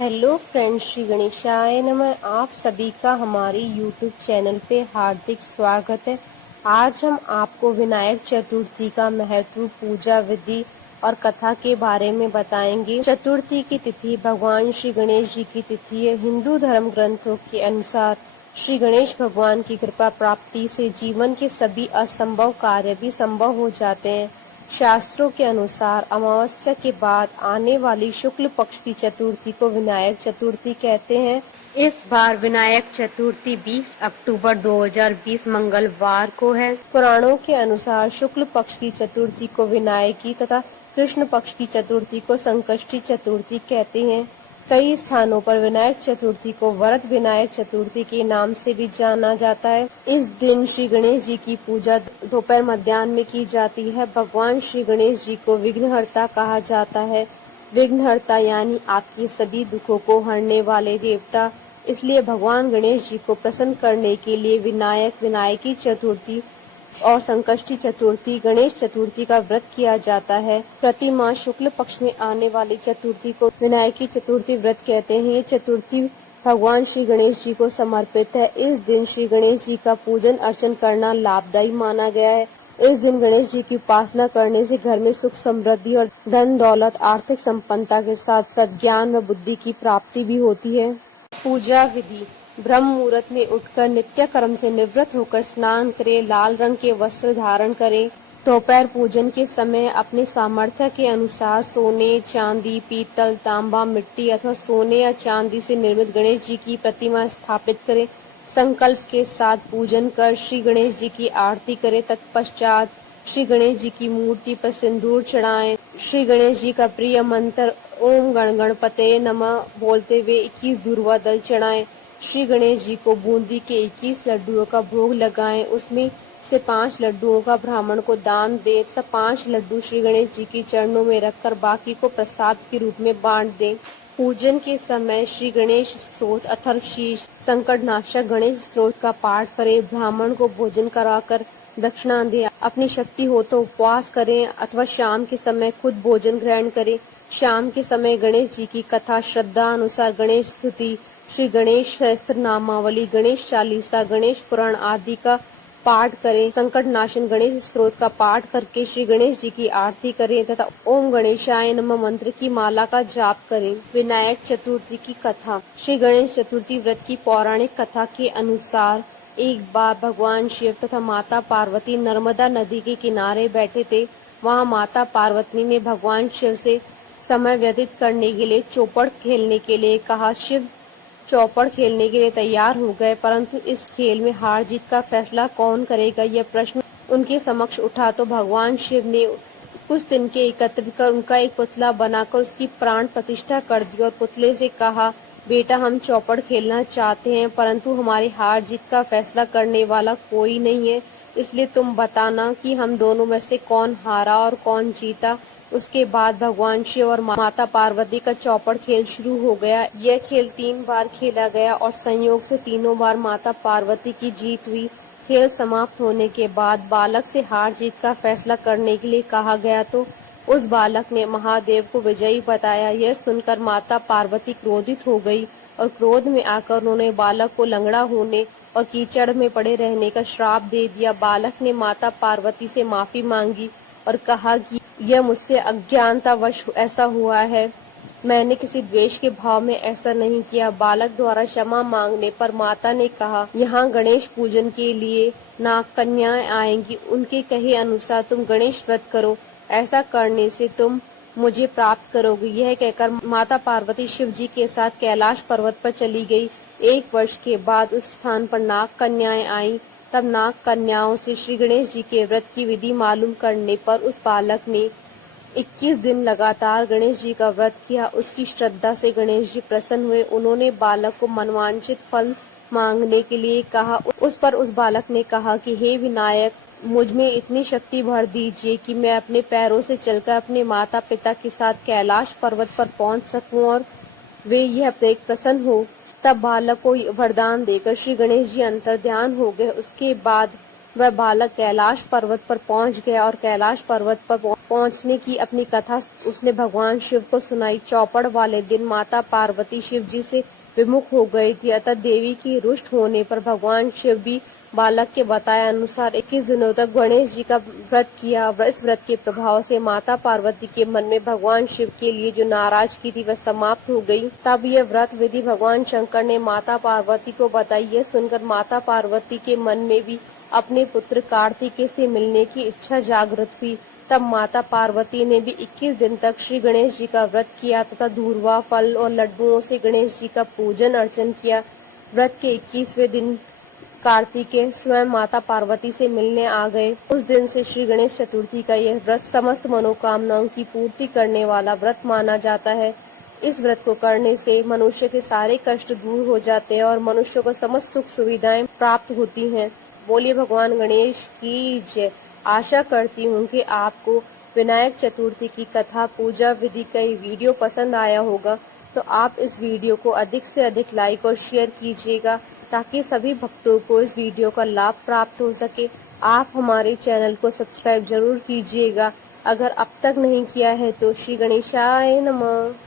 Hello friends, Shri गणेशाय नमः। आप सभी का हमारे यूट्यूब चैनल पे हार्दिक स्वागत है। आज हम आपको विनायक चतुर्थी का महत्व, पूजा विधि और कथा के बारे में बताएंगे। चतुर्थी की तिथि भगवान श्री गणेश जी की तिथि है। हिंदू धर्म ग्रंथों के अनुसार श्री गणेश भगवान की कृपा प्राप्ति से जीवन के सभी असंभव कार्य भी संभव हो जाते हैं। शास्त्रों के अनुसार अमावस्या के बाद आने वाली शुक्ल पक्ष की चतुर्थी को विनायक चतुर्थी कहते हैं। इस बार विनायक चतुर्थी 20 अक्टूबर 2020 मंगलवार को है। पुराणों के अनुसार शुक्ल पक्ष की चतुर्थी को विनायकी तथा कृष्ण पक्ष की चतुर्थी को संकष्टी चतुर्थी कहते हैं। कई स्थानों पर विनायक चतुर्थी को वरद विनायक चतुर्थी के नाम से भी जाना जाता है। इस दिन श्री गणेश जी की पूजा दोपहर मध्याह्न में की जाती है। भगवान श्री गणेश जी को विघ्नहर्ता कहा जाता है। विघ्नहर्ता यानी आपकी सभी दुखों को हरने वाले देवता। इसलिए भगवान गणेश जी को प्रसन्न करने के लिए विनायक, विनायकी चतुर्थी और संकष्टी चतुर्थी, गणेश चतुर्थी का व्रत किया जाता है। प्रति माह शुक्ल पक्ष में आने वाली चतुर्थी को विनायकी चतुर्थी व्रत कहते हैं। ये चतुर्थी भगवान श्री गणेश जी को समर्पित है। इस दिन श्री गणेश जी का पूजन अर्चन करना लाभदायी माना गया है। इस दिन गणेश जी की उपासना करने से घर में सुख, समृद्धि और धन दौलत, आर्थिक संपन्नता के साथ साथ ज्ञान व बुद्धि की प्राप्ति भी होती है। पूजा विधि: ब्रह्म मुहूर्त में उठकर नित्य कर्म से निवृत्त होकर स्नान करें, लाल रंग के वस्त्र धारण करें। दोपहर पूजन के समय अपने सामर्थ्य के अनुसार सोने, चांदी, पीतल, तांबा, मिट्टी अथवा सोने या चांदी से निर्मित गणेश जी की प्रतिमा स्थापित करें। संकल्प के साथ पूजन कर श्री गणेश जी की आरती करें। तत्पश्चात श्री गणेश जी की मूर्ति पर सिंदूर चढ़ाएं। श्री गणेश जी का प्रिय मंत्र ओम गण गणपते नमः बोलते हुए 21 दूर्वा दल चढ़ाएं। श्री गणेश जी को बूंदी के 21 लड्डुओं का भोग लगाएं। उसमें से 5 लड्डुओं का ब्राह्मण को दान दें तथा 5 लड्डू श्री गणेश जी के चरणों में रखकर बाकी को प्रसाद के रूप में बांट दें। पूजन के समय श्री गणेश स्तोत्र, अथर्वशीर्ष, संकटनाशक गणेश स्तोत्र का पाठ करें। ब्राह्मण को भोजन कराकर दक्षिणा दें। अपनी शक्ति हो तो उपवास करें अथवा शाम के समय खुद भोजन ग्रहण करें। शाम के समय गणेश जी की कथा, श्रद्धा अनुसार गणेश स्तुति, श्री गणेश सहस्त्र नामावली, गणेश चालीसा, गणेश पुराण आदि का पाठ करें। संकट नाशन गणेश स्तोत्र का पाठ करके श्री गणेश जी की आरती करें तथा ओम गणेशाय नमः मंत्र की माला का जाप करें। विनायक चतुर्थी की कथा: श्री गणेश चतुर्थी व्रत की पौराणिक कथा के अनुसार एक बार भगवान शिव तथा माता पार्वती नर्मदा नदी के किनारे बैठे थे। वहाँ माता पार्वती ने भगवान शिव से समय व्यतीत करने के लिए चौपड़ खेलने के लिए कहा। शिव चौपड़ खेलने के लिए तैयार हो गए, परंतु इस खेल में हार जीत का फैसला कौन करेगा, यह प्रश्न उनके समक्ष उठा तो भगवान शिव ने कुछ तिनके एकत्रित कर उनका एक पुतला बनाकर उसकी प्राण प्रतिष्ठा कर दी और पुतले से कहा, बेटा हम चौपड़ खेलना चाहते हैं, परंतु हमारी हार जीत का फैसला करने वाला कोई नहीं है, इसलिए तुम बताना कि हम दोनों में से कौन हारा और कौन जीता। उसके बाद भगवान शिव और माता पार्वती का चौपड़ खेल शुरू हो गया। यह खेल 3 बार खेला गया और संयोग से तीनों बार माता पार्वती की जीत हुई। खेल समाप्त होने के बाद बालक से हार जीत का फैसला करने के लिए कहा गया तो उस बालक ने महादेव को विजयी बताया। यह सुनकर माता पार्वती क्रोधित हो गई और क्रोध में आकर उन्होंने बालक को लंगड़ा होने और कीचड़ में पड़े रहने का श्राप दे दिया। बालक ने माता पार्वती से माफी मांगी और कहा कि यह मुझसे अज्ञानतावश ऐसा हुआ है, मैंने किसी द्वेष के भाव में ऐसा नहीं किया। बालक द्वारा क्षमा मांगने पर माता ने कहा, यहाँ गणेश पूजन के लिए नाग कन्याएं आएंगी, उनके कहे अनुसार तुम गणेश व्रत करो, ऐसा करने से तुम मुझे प्राप्त करोगे। यह कहकर माता पार्वती शिव जी के साथ कैलाश पर्वत पर चली गई। 1 वर्ष के बाद उस स्थान पर नाग कन्याएं आईं। तब नाग कन्याओं से श्री गणेश जी के व्रत की विधि मालूम करने पर उस बालक ने 21 दिन लगातार गणेश जी का व्रत किया। उसकी श्रद्धा से गणेश जी प्रसन्न हुए। उन्होंने बालक को मनवांछित फल मांगने के लिए कहा। उस पर उस बालक ने कहा कि हे विनायक, मुझ में इतनी शक्ति भर दीजिए कि मैं अपने पैरों से चलकर अपने माता पिता के साथ कैलाश पर्वत पर पहुंच सकूं और वे यह देख प्रसन्न हो। तब बालक को वरदान देकर श्री गणेश जी अंतर्ध्यान हो गए। उसके बाद वह बालक कैलाश पर्वत पर पहुंच गया और कैलाश पर्वत पर पहुंचने की अपनी कथा उसने भगवान शिव को सुनाई। चौपड़ वाले दिन माता पार्वती शिव जी से विमुख हो गई थी, अतः देवी की रुष्ट होने पर भगवान शिव भी बालक के बताए अनुसार 21 दिनों तक गणेश जी का व्रत किया। इस व्रत के प्रभाव से माता पार्वती के मन में भगवान शिव के लिए जो नाराजगी थी वह समाप्त हो गई। तब यह व्रत विधि भगवान शंकर ने माता पार्वती को बताई। यह सुनकर माता पार्वती के मन में भी अपने पुत्र कार्तिकेय से मिलने की इच्छा जागृत हुई। तब माता पार्वती ने भी 21 दिन तक श्री गणेश जी का व्रत किया तथा धूर्वा, फल और लड्डुओं से गणेश जी का पूजन अर्चन किया। व्रत के 21वें दिन कार्तिकेय स्वयं माता पार्वती से मिलने आ गए। उस दिन से श्री गणेश चतुर्थी का यह व्रत समस्त मनोकामनाओं की पूर्ति करने वाला व्रत माना जाता है। इस व्रत को करने से मनुष्य के सारे कष्ट दूर हो जाते हैं और मनुष्य को समस्त सुख सुविधाएं प्राप्त होती हैं। बोलिए भगवान गणेश की जय। आशा करती हूँ कि आपको विनायक चतुर्थी की कथा पूजा विधि का ये वीडियो पसंद आया होगा, तो आप इस वीडियो को अधिक से अधिक लाइक और शेयर कीजिएगा ताकि सभी भक्तों को इस वीडियो का लाभ प्राप्त हो सके। आप हमारे चैनल को सब्सक्राइब जरूर कीजिएगा अगर अब तक नहीं किया है तो। श्री गणेशाय नमः।